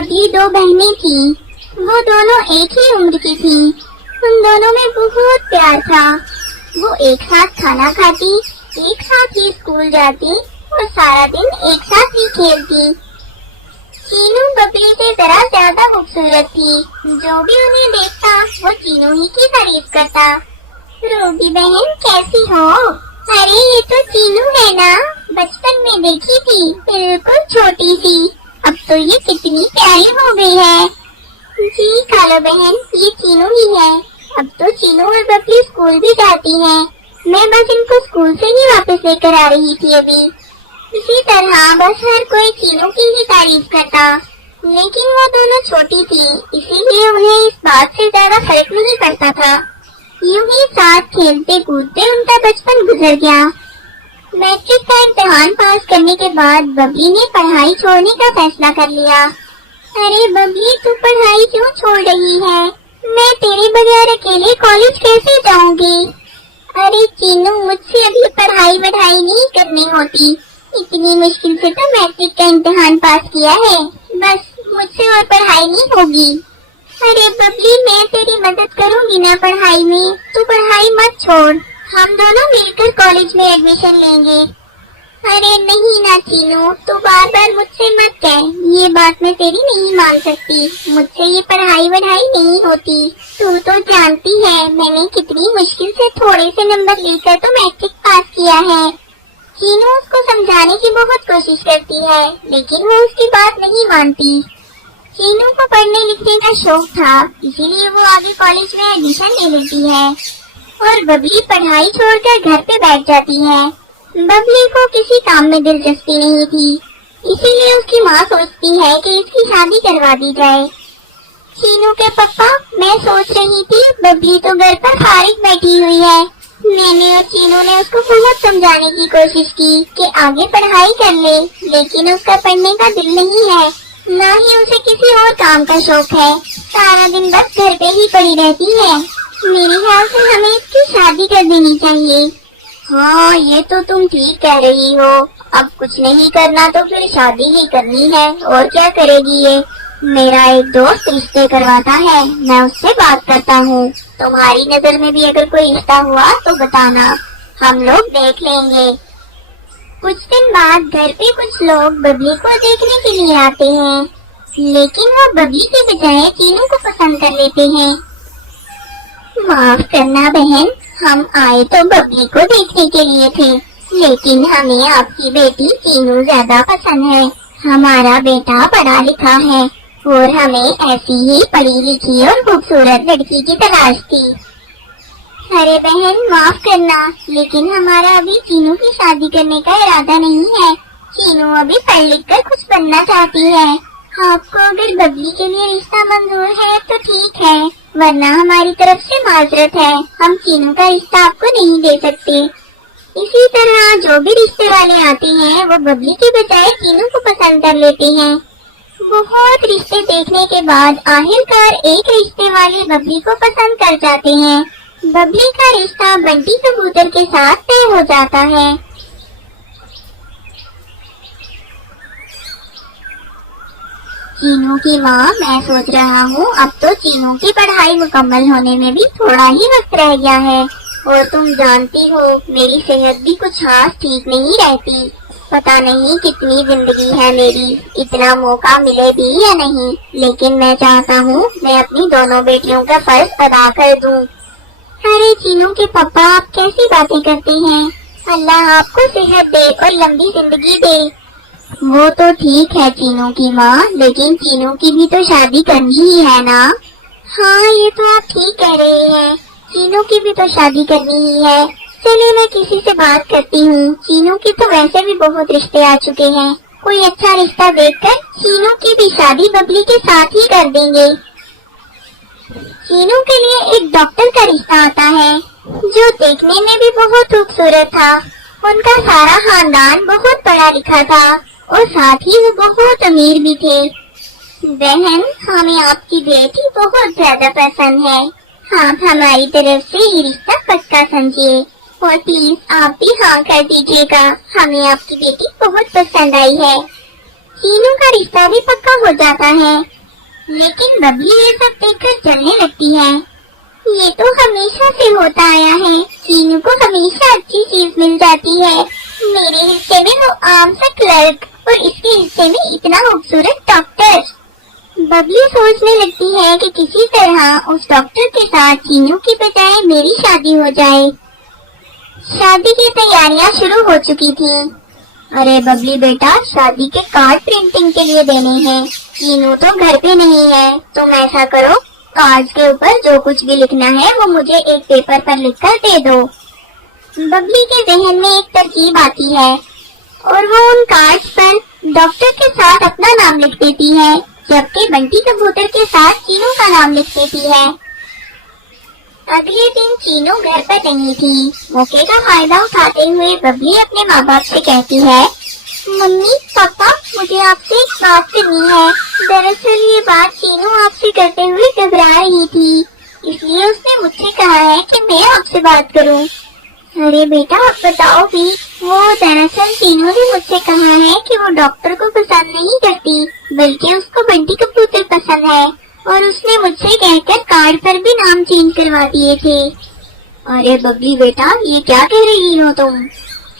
बबली दो बहनें थीं। वो दोनों एक ही उम्र की थीं। उन दोनों में बहुत प्यार था। वो एक साथ खाना खाती, एक साथ ही स्कूल जाती और सारा दिन एक साथ ही खेलती। चीनू बबली से जरा ज्यादा खूबसूरत थी। जो भी उन्हें देखता वो चीनू ही की तारीफ करता। रूबी बहन कैसी हो? अरे ये तो चीनू है ना, बचपन में देखी थी, बिल्कुल छोटी सी। अब तो ये कितनी प्यारी हो गई है। जी कालो बहन, ये चीनू ही है। अब तो चीनू और बबली स्कूल भी जाती हैं। मैं बस इनको स्कूल से ही वापस लेकर आ रही थी अभी। इसी तरह बस हर कोई चीनू की ही तारीफ करता, लेकिन वो दोनों छोटी थी, इसीलिए उन्हें इस बात से ज्यादा फर्क नहीं पड़ता था। यूं ही साथ खेलते कूदते उनका बचपन गुजर गया। मैट्रिक का इम्तिहान पास करने के बाद बबली ने पढ़ाई छोड़ने का फैसला कर लिया। अरे बबली, तू पढ़ाई क्यों छोड़ रही है? मैं तेरे बगैर अकेले कॉलेज कैसे जाऊंगी? अरे चीनू, मुझसे अभी पढ़ाई नहीं करनी होती। इतनी मुश्किल से तो मैट्रिक का इम्तिहान पास किया है, बस मुझसे और पढ़ाई नहीं होगी। अरे बबली, मैं तेरी मदद करूंगी ना पढ़ाई में, तू पढ़ाई मत छोड़, हम दोनों मिलकर कॉलेज में एडमिशन लेंगे। अरे नहीं ना चीनू, तू बार बार मुझसे मत कह, ये बात मैं तेरी नहीं मान सकती। मुझसे ये पढ़ाई नहीं होती। तू तो जानती है मैंने कितनी मुश्किल से थोड़े से नंबर लेकर तो मैट्रिक पास किया है। चीनू उसको समझाने की बहुत कोशिश करती है, लेकिन वो उसकी बात नहीं मानती। चीनू को पढ़ने लिखने का शौक था, इसीलिए वो आगे कॉलेज में एडमिशन ले लेती है और बबली पढ़ाई छोड़कर घर पे बैठ जाती है। बबली को किसी काम में दिलचस्पी नहीं थी, इसीलिए उसकी माँ सोचती है कि इसकी शादी करवा दी जाए। चीनू के पापा, मैं सोच रही थी बबली तो घर पर फारिग बैठी हुई है। मैंने और चीनू ने उसको बहुत समझाने की कोशिश की कि आगे पढ़ाई कर ले, लेकिन उसका पढ़ने का दिल नहीं है, ना ही उसे किसी और काम का शौक है। सारा दिन बस घर पे ही पड़ी रहती है। मेरे ख्याल से हमें इसकी शादी कर देनी चाहिए। हाँ, ये तो तुम ठीक कह रही हो। अब कुछ नहीं करना तो फिर शादी ही करनी है, और क्या करेगी ये? मेरा एक दोस्त रिश्ते करवाता है, मैं उससे बात करता हूँ। तुम्हारी नजर में भी अगर कोई रिश्ता हुआ तो बताना, हम लोग देख लेंगे। कुछ दिन बाद घर पे कुछ लोग बबली को देखने के लिए आते हैं, लेकिन वो बबली के बजाय चीनू को पसंद कर लेते हैं। माफ करना बहन, हम आए तो बबली को देखने के लिए थे, लेकिन हमें आपकी बेटी चीनू ज्यादा पसंद है। हमारा बेटा पढ़ा लिखा है और हमें ऐसी ही पढ़ी लिखी और खूबसूरत लड़की की तलाश थी। अरे बहन, माफ करना, लेकिन हमारा अभी चीनू की शादी करने का इरादा नहीं है। चीनू अभी पढ़ लिख कर कुछ बनना चाहती है। आपको अगर बबली के लिए रिश्ता मंजूर है तो ठीक है, वरना हमारी तरफ से माजरत है, हम चीनू का रिश्ता आपको नहीं दे सकते। इसी तरह जो भी रिश्ते वाले आते हैं वो बबली के बजाय चीनू को पसंद कर लेते हैं। बहुत रिश्ते देखने के बाद आखिरकार एक रिश्ते वाले बबली को पसंद कर जाते हैं। बबली का रिश्ता बंटी कबूतर के साथ तय हो जाता है। चीनू की माँ, मैं सोच रहा हूँ अब तो चीनू की पढ़ाई मुकम्मल होने में भी थोड़ा ही वक्त रह गया है, और तुम जानती हो मेरी सेहत भी कुछ खास ठीक नहीं रहती। पता नहीं कितनी जिंदगी है मेरी, इतना मौका मिले भी या नहीं, लेकिन मैं चाहता हूँ मैं अपनी दोनों बेटियों का फर्ज अदा कर दूँ। अरे चीनू के पापा, आप कैसी बातें करते हैं? अल्लाह आपको सेहत दे और लंबी जिंदगी दे। वो तो ठीक है चीनू की माँ, लेकिन चीनू की भी तो शादी करनी ही है ना। हाँ, ये तो आप ठीक कह रहे हैं, चीनू की भी तो शादी करनी ही है। चलिए मैं किसी से बात करती हूँ। चीनू की तो वैसे भी बहुत रिश्ते आ चुके हैं, कोई अच्छा रिश्ता देखकर चीनू की भी शादी बबली के साथ ही कर देंगे। चीनू के लिए एक डॉक्टर का रिश्ता आता है, जो देखने में भी बहुत खूबसूरत था। उनका सारा खानदान बहुत पढ़ा लिखा था और साथ ही वो बहुत अमीर भी थे। बहन, हमें आपकी बेटी बहुत ज्यादा पसंद है, आप हमारी तरफ से ये रिश्ता पक्का समझिए और प्लीज आप भी हाँ कर दीजिएगा, हमें आपकी बेटी बहुत पसंद आई है। चीनू का रिश्ता भी पक्का हो जाता है। लेकिन बबली ये सब देखकर जलने लगती है। ये तो हमेशा से होता आया है, चीनू को हमेशा अच्छी चीज मिल जाती है। मेरे हिस्से में वो आम सा क्लर्क और इसके हिस्से में इतना खूबसूरत डॉक्टर। बबली सोचने लगती है कि किसी तरह उस डॉक्टर के साथ चीनू की बजाय मेरी शादी हो जाए। शादी की तैयारियां शुरू हो चुकी थी। अरे बबली बेटा, शादी के कार्ड प्रिंटिंग के लिए देने हैं। चीनू तो घर पे नहीं है, तुम ऐसा करो, कार्ड के ऊपर जो कुछ भी लिखना है वो मुझे एक पेपर पर लिखकर दे दो। बबली के जहन में एक तरकीब आती है और वो उन कार्ड पर डॉक्टर के साथ अपना नाम लिख देती है, जबकि बंटी कबूतर के साथ चीनू का नाम लिख देती है। अगले दिन चीनू घर पर नहीं थी। मौके का फायदा उठाते हुए बबली अपने माँ बाप से कहती है, मम्मी पापा, मुझे आपसे एक बात करनी है। दरअसल ये बात चीनू आपसे करते हुए घबरा रही थी, इसलिए उसने मुझसे कहा है कि मैं आपसे बात करूं। अरे बेटा, आप बताओ भी। वो दरअसल चीनू ने मुझसे कहा है कि वो डॉक्टर को पसंद नहीं करती, बल्कि उसको बंटी कबूतर पसंद है, और उसने मुझसे कहकर कार्ड पर भी नाम चेंज करवा दिए थे। अरे बबली बेटा, ये क्या कह रही हो तुम?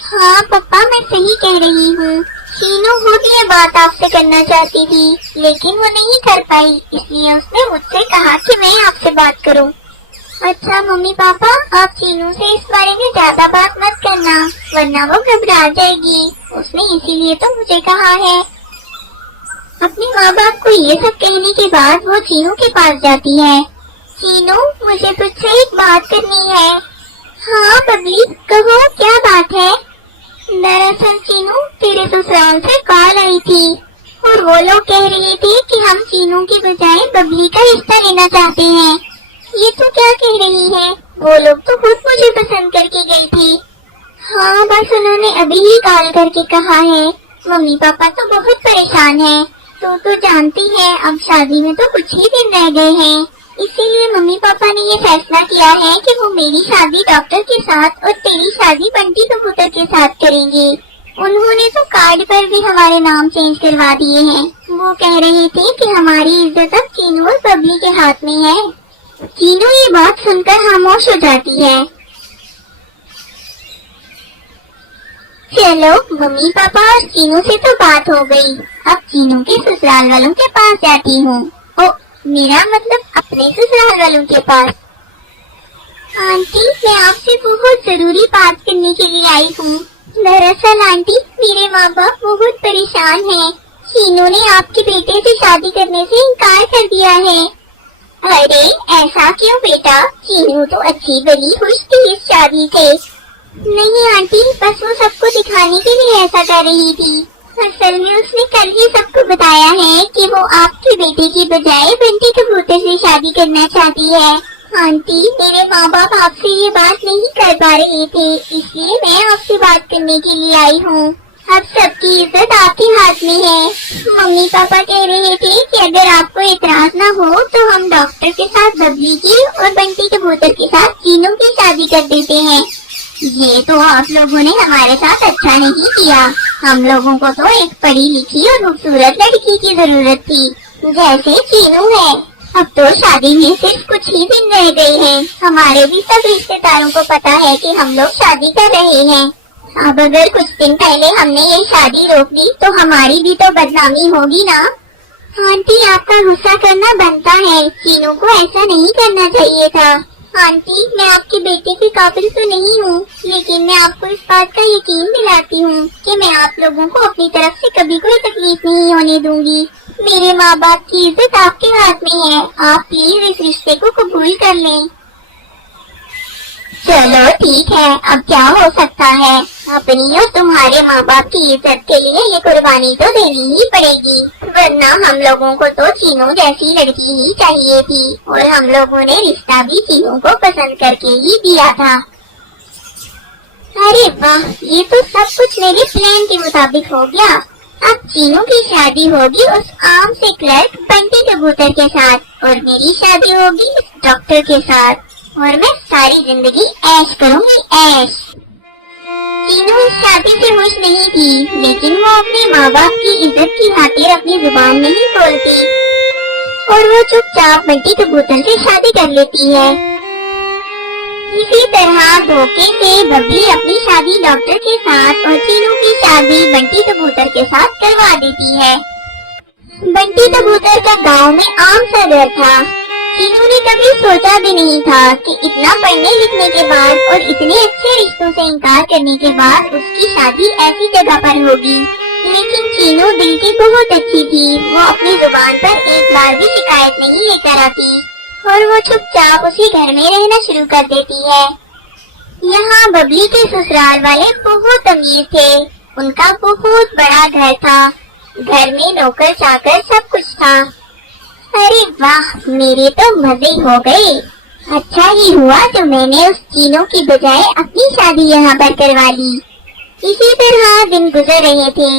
हाँ पापा, मैं सही कह रही हूँ। चीनू खुद ये बात आपसे करना चाहती थी, लेकिन वो नहीं कर पाई, इसलिए उसने मुझसे कहा कि मैं आपसे बात करूँ। अच्छा मम्मी पापा, आप चीनू से इस बारे में ज्यादा बात मत करना, वरना वो घबरा जाएगी। उसने इसीलिए तो मुझे कहा है। अपने माँ बाप को ये सब कहने के बाद वो चीनू के पास जाती है। चीनू, मुझे तुझसे एक बात करनी है। हाँ बबली, कहो क्या बात है? दरअसल चीनू, तेरे ससुराल से कॉल आई थी और वो लोग कह रहे थे कि हम चीनू की बजाय बबली का रिश्ता लेना चाहते हैं। ये तो क्या कह रही है? वो लोग तो खुद मुझे पसंद करके गई थी। हाँ, बस उन्होंने अभी ही कॉल करके कहा है। मम्मी पापा तो बहुत परेशान हैं। तो जानती है, अब शादी में तो कुछ ही दिन रह गए हैं, इसीलिए मम्मी पापा ने ये फैसला किया है कि वो मेरी शादी डॉक्टर के साथ और तेरी शादी बंटी कबूतर के साथ करेंगे। उन्होंने तो कार्ड पर भी हमारे नाम चेंज करवा दिए हैं। वो कह रहे थे कि हमारी इज्जत अब चीनू और बबली के हाथ में है। चीनू ये बात सुनकर खामोश हो जाती है। चलो, मम्मी पापा और चीनू से तो बात हो गई, अब चीनू के ससुराल वालों के पास जाती हूँ। ओ, मेरा मतलब अपने ससुराल वालों के पास। आंटी, मैं आपसे बहुत जरूरी बात करने के लिए आई हूँ। दरअसल आंटी, मेरे माँ बाप बहुत परेशान हैं। चीनू ने आपके बेटे से शादी करने से इनकार कर दिया है। अरे ऐसा क्यों बेटा? चीनू तो अच्छी भली खुश थी इस शादी से। नहीं आंटी, बस वो सबको दिखाने के लिए ऐसा कर रही थी। असल में उसने कल ही सबको बताया है कि वो आपके बेटे की बजाय बंटी कबूतर से शादी करना चाहती है। आंटी, मेरे माँ बाप आपसे ये बात नहीं कर पा रहे थे, इसलिए मैं आपसे बात करने के लिए आई हूँ। अब सबकी इज्जत आपके हाथ में है। मम्मी पापा कह रहे थे कि अगर आपको एतराज न हो तो हम डॉक्टर के साथ बबली की और बंटी कबूतर के साथ चीनू की शादी कर देते हैं। ये तो आप लोगों ने हमारे साथ अच्छा नहीं किया। हम लोगों को तो एक पढ़ी लिखी और खूबसूरत लड़की की जरूरत थी, जैसे चीनू है। अब तो शादी में सिर्फ कुछ ही दिन रह गए हैं। हमारे भी सब रिश्तेदारों को पता है कि हम लोग शादी कर रहे हैं। अब अगर कुछ दिन पहले हमने ये शादी रोक दी तो हमारी भी तो बदनामी होगी ना। आंटी, आपका गुस्सा करना बनता है। चीनू को ऐसा नहीं करना चाहिए था। आंटी, मैं आपके बेटे के काबिल तो नहीं हूँ, लेकिन मैं आपको इस बात का यकीन दिलाती हूँ कि मैं आप लोगों को अपनी तरफ से कभी कोई तकलीफ नहीं होने दूंगी। मेरे माँ बाप की इज्जत आपके हाथ में है। आप प्लीज इस रिश्ते को कबूल कर लें। चलो ठीक है, अब क्या हो सकता है। अपनी और तुम्हारे माँ बाप की इज्जत के लिए ये कुर्बानी तो देनी ही पड़ेगी, वरना हम लोगों को तो चीनू जैसी लड़की ही चाहिए थी और हम लोगों ने रिश्ता भी चीनू को पसंद करके ही दिया था। अरे वाह, ये तो सब कुछ मेरे प्लान के मुताबिक हो गया। अब चीनू की शादी होगी उस आम से क्लर्क बंटी कबूतर के साथ और मेरी शादी होगी इस डॉक्टर के साथ, और मैं सारी जिंदगी ऐश करूंगी, ऐश। चीनू इस शादी से खुश नहीं थी, लेकिन वो अपने माँ बाप की इज्जत की खातिर अपनी जुबान नहीं खोलती और वो चुपचाप बंटी कबूतर से शादी कर लेती है। इसी तरह धोखे से बबली अपनी शादी डॉक्टर के साथ और चीनू की शादी बंटी कबूतर के साथ करवा देती है। बंटी कबूतर का गांव में आम सा घर था। चीनू ने कभी सोचा भी नहीं था कि इतना पढ़ने लिखने के बाद और इतने अच्छे रिश्तों से इनकार करने के बाद उसकी शादी ऐसी जगह पर होगी। लेकिन चीनू दिल की बहुत अच्छी थी। वो अपनी जुबान पर एक बार भी शिकायत नहीं लेकर आती और वो चुपचाप उसी घर में रहना शुरू कर देती है। यहाँ बबली के ससुराल वाले बहुत अमीर थे। उनका बहुत बड़ा घर था। घर में नौकर चाकर सब कुछ था। अरे वाह, मेरे तो मजे हो गए। अच्छा ही हुआ जो मैंने उस चीनू की बजाय अपनी शादी यहाँ पर करवा ली। इसी तरह दिन गुजर रहे थे।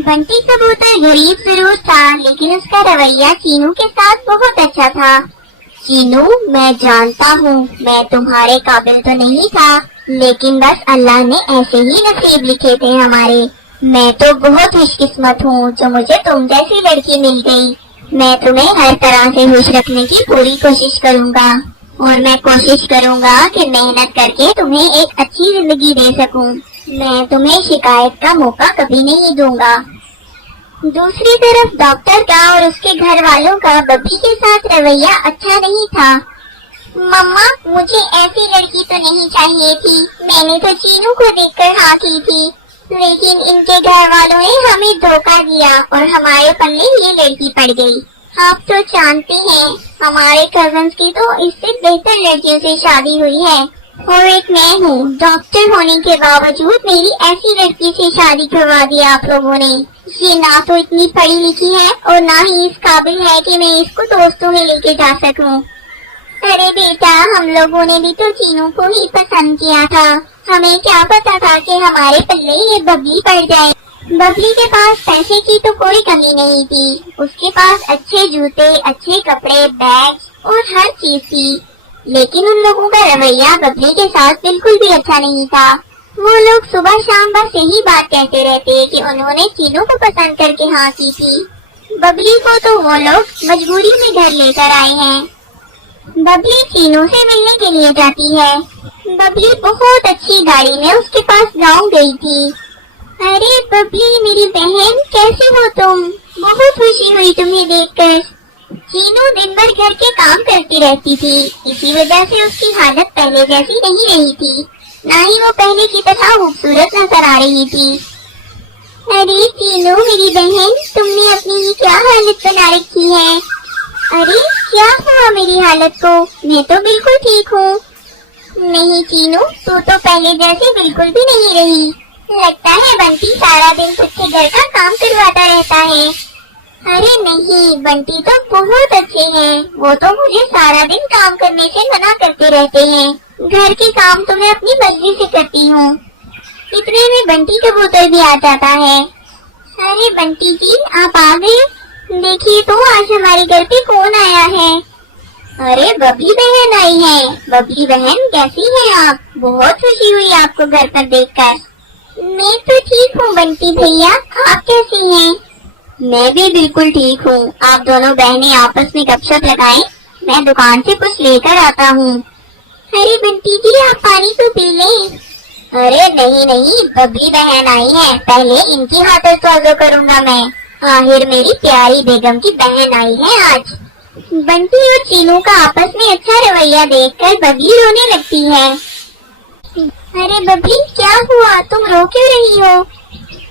बंटी कबूतर गरीब जरूर था, लेकिन उसका रवैया चीनू के साथ बहुत अच्छा था। चीनू, मैं जानता हूँ मैं तुम्हारे काबिल तो नहीं था, लेकिन बस अल्लाह ने ऐसे ही नसीब लिखे थे हमारे। मैं तो बहुत खुशकिस्मत हूँ जो मुझे तुम जैसी लड़की मिल गई। मैं तुम्हें हर तरह से खुश रखने की पूरी कोशिश करूँगा और मैं कोशिश करूँगा कि मेहनत करके तुम्हें एक अच्छी जिंदगी दे सकूँ। मैं तुम्हें शिकायत का मौका कभी नहीं दूंगा। दूसरी तरफ डॉक्टर का और उसके घर वालों का बबली के साथ रवैया अच्छा नहीं था। मम्मा, मुझे ऐसी लड़की तो नहीं चाहिए थी। मैंने तो चीनू को देखकर हाँ की थी, लेकिन इनके घर वालों ने हमें धोखा दिया और हमारे पल्ले ये लड़की पड़ गई। आप तो जानते हैं हमारे कजन्स की तो इससे बेहतर लड़कियों से शादी हुई है और एक मैं हूँ। डॉक्टर होने के बावजूद मेरी ऐसी लड़की से शादी करवा दी आप लोगों ने। ये ना तो इतनी पढ़ी लिखी है और ना ही इस काबिल है कि मैं इसको दोस्तों में लेके जा सकूं। अरे बेटा, हम लोगों ने भी तो चीनू को ही पसंद किया था। हमें क्या पता था कि हमारे पल्ले ये बबली पड़ जाए। बबली के पास पैसे की तो कोई कमी नहीं थी। उसके पास अच्छे जूते, अच्छे कपड़े, बैग और हर चीज थी। लेकिन उन लोगों का रवैया बबली के साथ बिल्कुल भी अच्छा नहीं था। वो लोग सुबह शाम बस यही बात कहते रहते कि उन्होंने चीनू को पसंद करके हाँ की थी। बबली को तो वो लोग मजबूरी में घर लेकर आए हैं। बबली चीनू से मिलने के लिए जाती है। बबली बहुत अच्छी गाड़ी में उसके पास गाँव गई थी। अरे बबली, मेरी बहन, कैसे हो तुम? बहुत खुशी हुई तुम्हें देखकर। चीनू दिन भर घर के काम करती रहती थी, इसी वजह से उसकी हालत पहले जैसी नहीं रही थी। ना ही वो पहले की तरह खूबसूरत नजर आ रही थी। अरे चीनू, मेरी बहन, तुमने अपनी ये क्या हालत बना रखी है? अरे क्या हुआ मेरी हालत को? मैं तो बिल्कुल ठीक हूँ। नहीं चीनू, तू तो पहले जैसी बिल्कुल भी नहीं रही। लगता है बंटी सारा दिन तुझसे घर का काम करवाता रहता है। अरे नहीं, बंटी तो बहुत अच्छे हैं। वो तो मुझे सारा दिन काम करने से मना करते रहते हैं। घर के काम तो मैं अपनी मर्जी से करती हूँ। इतने में बंटी कबूतर भी आ जाता है। अरे बंटी जी, आप आ गए। देखिए तो आज हमारे घर पे कौन आया है? अरे बबली बहन आई है। बबली बहन, कैसी हैं आप? बहुत खुशी हुई आपको घर पर देखकर। मैं तो ठीक हूँ बंटी भैया, आप कैसी हैं? मैं भी बिल्कुल ठीक हूँ। आप दोनों बहनें आपस में गपशप लगाएं, मैं दुकान से कुछ लेकर आता हूँ। अरे बंटी जी, आप पानी तो पी लें। अरे नहीं नहीं, बबली बहन आई है, पहले इनकी हाथों स्वागत करूँगा मैं। आखिर मेरी प्यारी बेगम की बहन आई है आज। बंटी और चीनू का आपस में अच्छा रवैया देखकर बबली रोने लगती है। अरे बबली, क्या हुआ? तुम रो क्यों रही हो?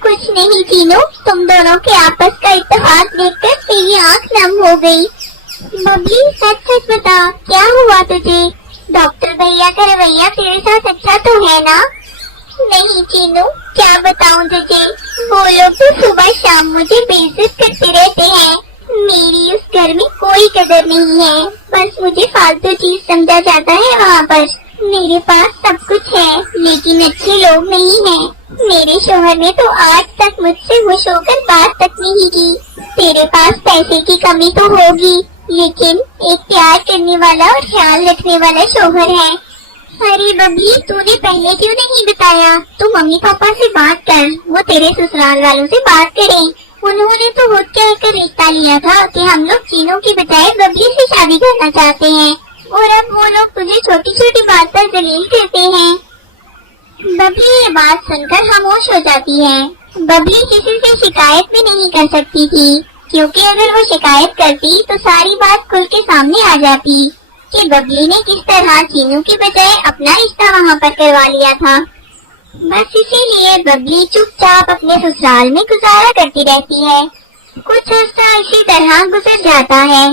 कुछ नहीं चीनू, तुम दोनों के आपस का इत्तेफाक देखकर मेरी आँख नम हो गई। बबली, सच सच बता, क्या हुआ तुझे? डॉक्टर भैया का रवैया तेरे साथ अच्छा तो है ना? नहीं चीनू, क्या बताऊं तुझे, वो लोग तो सुबह शाम मुझे बेइज्जत करते रहते हैं। मेरी उस घर में कोई कदर नहीं है, बस मुझे फालतू चीज समझा जाता है वहाँ पर। मेरे पास सब कुछ है, लेकिन अच्छे लोग नहीं हैं। मेरे शौहर ने तो आज तक मुझसे खुश होकर बात तक नहीं की। तेरे पास पैसे की कमी तो होगी, लेकिन एक प्यार करने वाला और ख्याल रखने वाला शौहर है। अरे बबली, तूने पहले क्यों नहीं बताया? तू मम्मी पापा से बात कर, वो तेरे ससुराल वालों से बात करें। उन्होंने तो वो कहकर रिश्ता लिया था कि हम लोग चीनू की बजाय बबली से शादी करना चाहते हैं, और अब वो लोग तुझे छोटी छोटी बात पर जलील करते हैं। बबली ये बात सुनकर खामोश हो जाती है। बबली किसी से शिकायत भी नहीं कर सकती थी, क्योंकि अगर वो शिकायत करती तो सारी बात खुल के सामने आ जाती कि बबली ने किस तरह चीनू की बजाय अपना रिश्ता वहाँ पर करवा लिया था। बस इसीलिए बबली चुपचाप अपने ससुराल में गुजारा करती रहती है। कुछ अर्सा इसी तरह गुजर जाता है।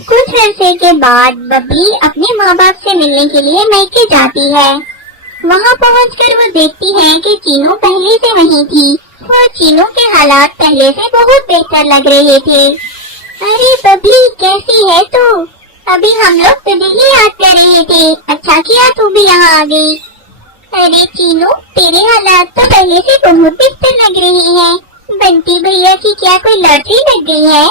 कुछ अरसे के बाद बबली अपने माँ बाप से मिलने के लिए मायके जाती है। वहाँ पहुँचकर वो देखती है कि चीनू पहले से वहीं थी और चीनू के हालात पहले से बहुत बेहतर लग रहे थे। अरे बबली, कैसी है तू? अभी हम लोग तुझे ही याद कर रहे थे, अच्छा किया तू भी यहाँ आ गई। अरे चीनू, तेरे हालात तो पहले से बहुत बेहतर लग रहे हैं। बंटी भैया की क्या कोई लॉटरी लग गई है?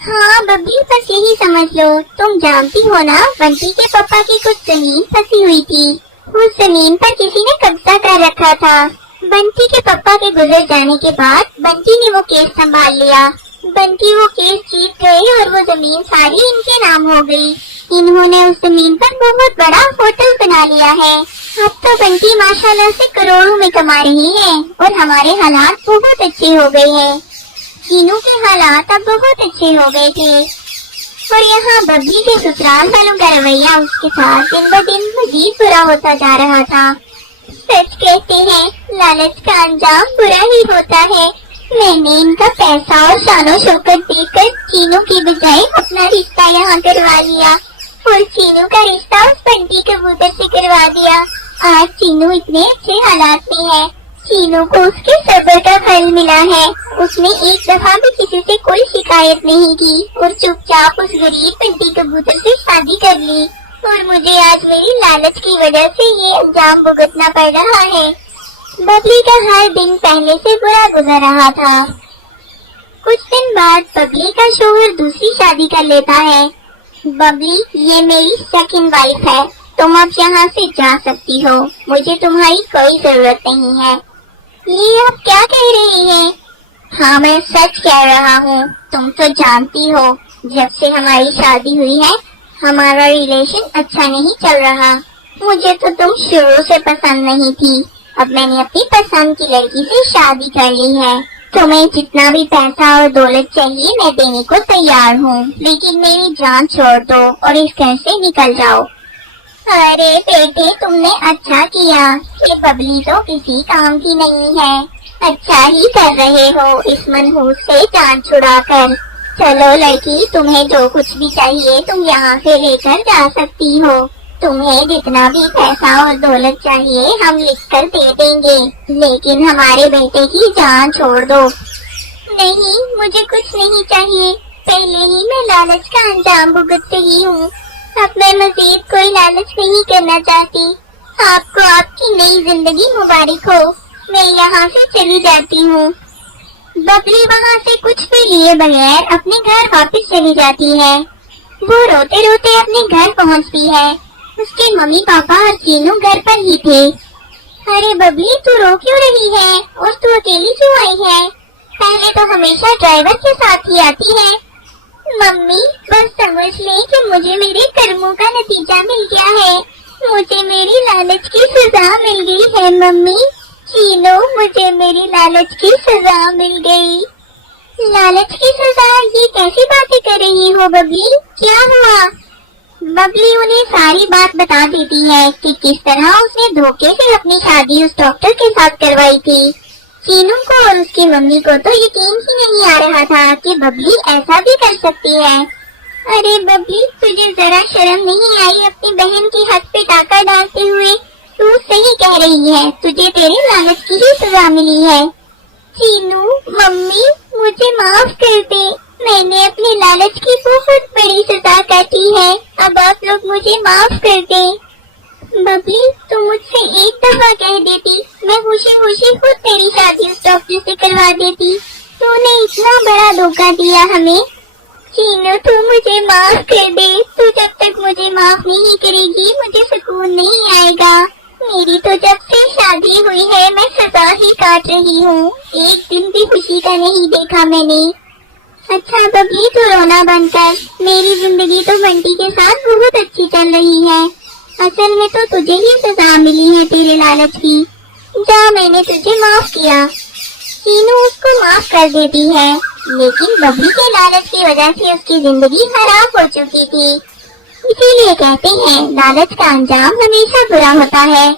हाँ बबली, बस यही समझ लो। तुम जानती हो ना, बंटी के पापा की कुछ जमीन फंसी हुई थी। उस जमीन पर किसी ने कब्जा कर रखा था। बंटी के पापा के गुजर जाने के बाद बंटी ने वो केस संभाल लिया। बंटी वो केस जीत गए और वो जमीन सारी इनके नाम हो गई। इन्होंने उस जमीन पर बहुत बड़ा होटल बना लिया है। अब तो बंटी माशाल्लाह से करोड़ों में कमा रही है और हमारे हालात बहुत अच्छे हो गए हैं। चीनू के हालात अब बहुत अच्छे हो गए थे और यहाँ बबली के ससुराल वालों का रवैया उसके साथ दिन ब दिन मजीद बुरा होता जा रहा था। सच कहते हैं, लालच का अंजाम बुरा ही होता है। मैंने इनका पैसा और शानो शौकत देकर चीनू की बजाय अपना रिश्ता यहाँ करवा लिया और चीनू का रिश्ता उस बंटी कबूतर से करवा दिया। आज चीनू इतने अच्छे हालात में है। चीनू को उसके सब्र का फल मिला है। उसने एक दफा भी किसी से कोई शिकायत नहीं की और चुपचाप उस गरीब बंटी कबूतर से शादी कर ली, और मुझे आज मेरी लालच की वजह से ये अंजाम भुगतना पड़ रहा है। बबली का हर दिन पहले से बुरा गुजर रहा था। कुछ दिन बाद बबली का शोहर दूसरी शादी कर लेता है। बबली, ये मेरी सेकंड वाइफ है, तुम अब यहाँ से जा सकती हो, मुझे तुम्हारी कोई जरूरत नहीं है। ये आप क्या कह रही हैं? हाँ, मैं सच कह रहा हूँ। तुम तो जानती हो, जब से हमारी शादी हुई है हमारा रिलेशन अच्छा नहीं चल रहा। मुझे तो तुम शुरू से पसंद नहीं थी। अब मैंने अपनी पसंद की लड़की से शादी कर ली है। तुम्हें जितना भी पैसा और दौलत चाहिए मैं देने को तैयार हूँ, लेकिन मेरी जान छोड़ दो और इस घर से निकल जाओ। अरे बेटे, तुमने अच्छा किया। ये बबली तो किसी काम की नहीं है। अच्छा ही कर रहे हो इस मनहूस से जान छुड़ा कर। चलो लड़की, तुम्हें जो कुछ भी चाहिए तुम यहाँ से लेकर जा सकती हो। तुम्हें जितना भी पैसा और दौलत चाहिए हम लिख कर दे देंगे, लेकिन हमारे बेटे की जान छोड़ दो। नहीं, मुझे कुछ नहीं चाहिए। पहले ही मैं लालच का अंजाम भुगत रही हूँ। अब मैं मजीद कोई लालच नहीं करना चाहती। आपको आपकी नई जिंदगी मुबारक हो। मैं यहाँ से चली जाती हूँ। बबली वहाँ से कुछ भी लिए बगैर अपने घर वापस चली जाती है। वो रोते रोते अपने घर पहुँचती है। उसके मम्मी पापा और चीनू घर पर ही थे। अरे बबली, तू रो क्यों रही है और तू अकेली क्यों आई है? पहले तो हमेशा ड्राइवर के साथ ही आती है। मम्मी, बस समझ ले कि मुझे मेरे कर्मों का नतीजा मिल गया है। मुझे मेरी लालच की सजा मिल गई है मम्मी। चीनू, मुझे मेरी लालच की सजा मिल गई। लालच की सजा? ये कैसी बातें कर रही हो बबली? क्या हुआ? बबली उन्हें सारी बात बता देती है कि किस तरह उसने धोखे से अपनी शादी उस डॉक्टर के साथ करवाई थी। चीनू को और उसकी मम्मी को तो यकीन ही नहीं आ रहा था कि बबली ऐसा भी कर सकती है। अरे बबली, तुझे जरा शर्म नहीं आई अपनी बहन की हाथ पे टाका डालते हुए? तू सही कह रही है, तुझे तेरे लालच की ही सजा मिली है। चीनू, मम्मी, मुझे माफ कर दे। मैंने अपनी लालच की बहुत बड़ी सजा काटी है। अब आप लोग मुझे माफ कर दें। बबली, तुम मुझसे एक दफा कह देती, मैं खुशी खुशी खुद तेरी शादी उस डॉक्टर से करवा देती। तूने इतना बड़ा धोखा दिया हमें। चीनू तू मुझे माफ कर दे, तू जब तक मुझे माफ नहीं करेगी मुझे सुकून नहीं आएगा। मेरी तो जब से शादी हुई है मैं सजा ही काट रही हूँ, एक दिन भी खुशी का नहीं देखा मैंने। अच्छा बबली तू रोना बंद कर, मेरी जिंदगी तो बंटी के साथ बहुत अच्छी चल रही है। असल में तो तुझे ही सजा मिली है तेरे लालच की। जा मैंने तुझे माफ किया। चीनू उसको माफ कर देती है, लेकिन बबली के लालच की वजह से उसकी जिंदगी खराब हो चुकी थी। इसीलिए कहते हैं लालच का अंजाम हमेशा बुरा होता है।